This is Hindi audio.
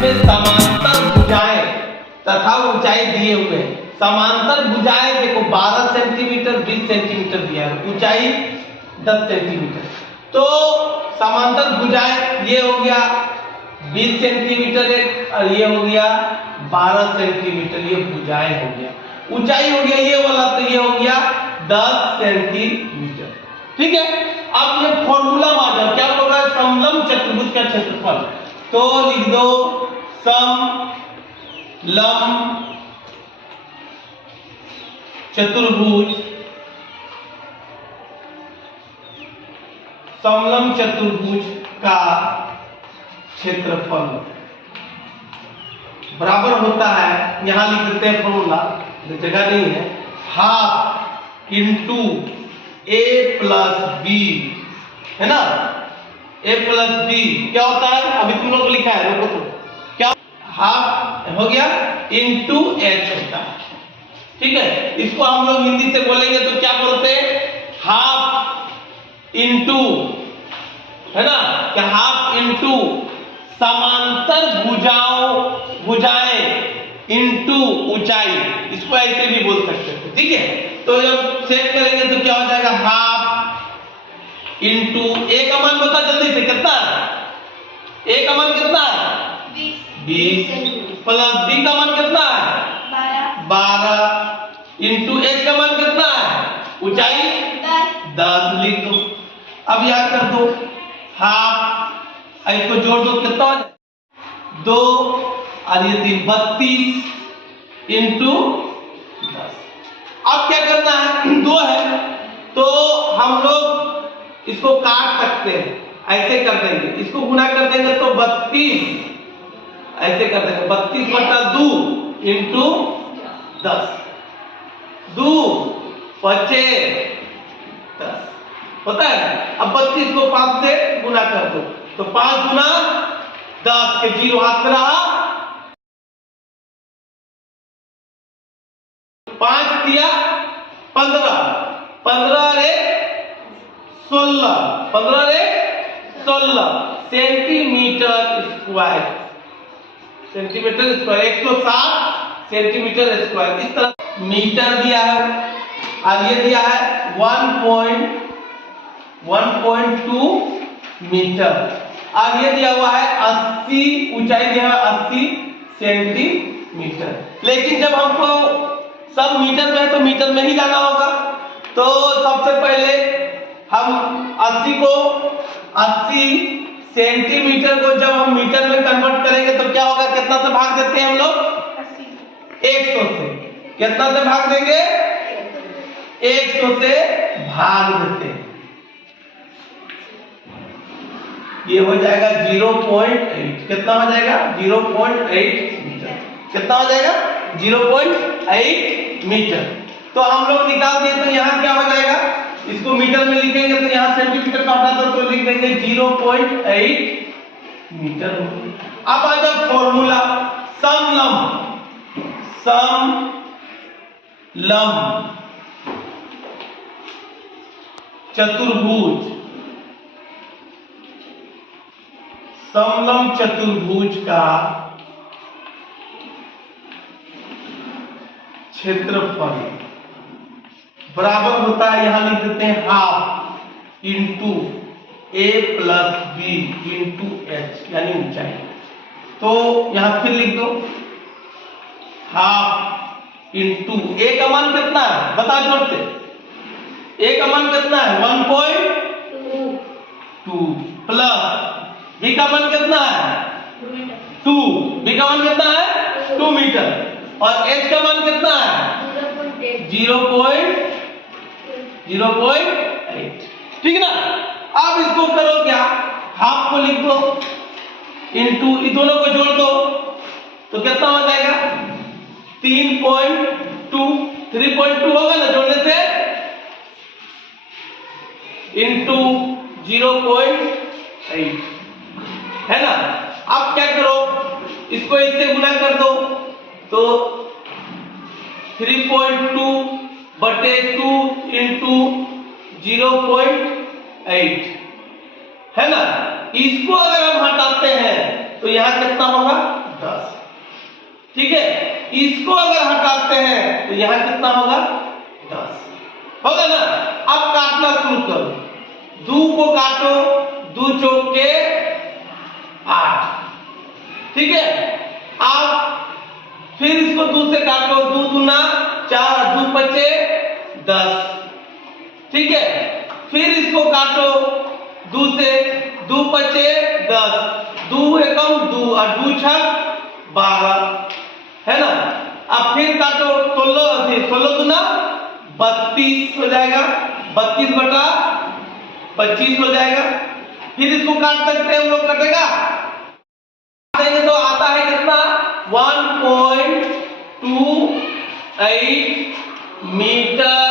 जिसमें समांतर भुजाएं तथा ऊंचाई दिए हुए हैं। समांतर भुजाएं देखो 12 सेंटीमीटर 20 सेंटीमीटर दिया है, ऊंचाई 10 सेंटीमीटर। तो समांतर भुजाएं ये हो गया 20 सेंटीमीटर एक, और ये हो गया 12 सेंटीमीटर, ये भुजाएं हो गया। ऊंचाई हो गया ये वाला, तो ये हो गया 10 सेंटीमीटर। ठीक है, अब ये फॉर्मूला माना क्या होगा, समलंब चतुर्भुज का क्षेत्रफल। तो लिख दो समलंब चतुर्भुज, समलंब चतुर्भुज का क्षेत्रफल बराबर होता है, यहां लिख देते हैं फॉर्मूला, जगह नहीं है, हाफ इंटू ए प्लस बी, है ना, ए प्लस बी क्या होता है, अभी तुम लोग को लिखा है, देखो तो क्या हाफ हो गया इंटू एच होता है। ठीक है, इसको हम लोग हिंदी से बोलेंगे तो क्या बोलते हैं, हाफ इंटू, है ना, क्या हाफ इंटू समांतर भुजाएं इंटू ऊंचाई, इसको ऐसे भी बोल सकते हैं। ठीक है, तो जब चेक करेंगे तो क्या हो जाएगा, हाफ इंटू ए का मान बता जल्दी से कितना है, ए का मान कितना है 20 प्लस बी का मान कितना है 12 इंटू एच का मान कितना है, ऊंचाई 10 लिख दो। अब याद कर दो, हाफ इसको जोड़ दो कितना हो जाए 2 और ये 3 32 इंटू 10। अब क्या करना है, 2 है तो हम लोग इसको काट सकते हैं, ऐसे कर देंगे, इसको गुना कर देंगे तो 32, ऐसे कर देंगे 32 बटा 2 इंटू 10, 2 पचे 10 होता है। अब 32 को 5 से गुना कर दो तो 5 गुना 10 के 0 हाथ में रहा, 5 दिया 15, 15 रे 16, 15 रे 16 centimetre square, centimetre square 160 centimetre square. इस तरह मीटर दिया है और ये दिया है 1.2 मीटर, और ये दिया हुआ है 80, ऊंचाई दिया है 80 सेंटीमीटर। लेकिन जब हमको सब मीटर में है तो मीटर में ही जाना होगा, तो सबसे पहले हम 80 सेंटीमीटर को जब हम मीटर में कन्वर्ट करेंगे तो क्या होगा, कितना से भाग देते हैं हम लोग 100 से, कितना से भाग देंगे 100 से भाग देते हैं, ये हो जाएगा 0.8, कितना हो जाएगा 0.8 मीटर, कितना हो जाएगा 0.8 मीटर। तो हम लोग निकाल दिए तो यहाँ क्या हो जाएगा, इसको मीटर में लिखेंगे तो यहाँ सेंटीमीटर का हटा दो तो लिख देंगे 0.8 मीटर। अब आ जाओ फॉर्मूला, समलंब चतुर्भुज, समलंब चतुर्भुज का क्षेत्रफल बराबर होता है, यहां लिख देते हैं हाफ इंटू ए प्लस बी इंटू एच, यानी ऊंचाई। तो यहां फिर लिख दो हाफ इंटू ए का मान कितना है बता जोर से, ए का मान कितना है 1.2 प्लस बी का मान कितना है 2, बी का मान कितना है 2 मीटर, और एच का मान कितना है 0.8। ठीक है ना। अब इसको करो क्या, हाफ को लिख दो इंटू इन दोनों को जोड़ दो तो कितना हो जाएगा 3.2 होगा ना जोड़ने से, इंटू 0.8, है ना। अब क्या करो, इसको इससे गुना कर दो तो 3.2 बटे 2 इंटू 0.8, है ना। इसको अगर हम हटाते हैं तो यहां कितना होगा ठीक है, इसको अगर हटाते हैं तो यहाँ कितना होगा 10 होगा ना। अब काटना शुरू करो, 2 को काटो, 2 चौक के 8, ठीक है। अब फिर इसको 2 से काटो, 2 दूना 4, 2 पचे 10, ठीक है। फिर इसको काटो 2 से, 2 पचे 10, 2 एकम 2 और 2 छक 12, है ना। अब फिर काटो 16 दूना 32 हो जाएगा, 32 बटा 25 हो जाएगा। फिर इसको काट सकते हैं हम लोग, कटेगा देंगे तो आता है कितना 1.28 मीटर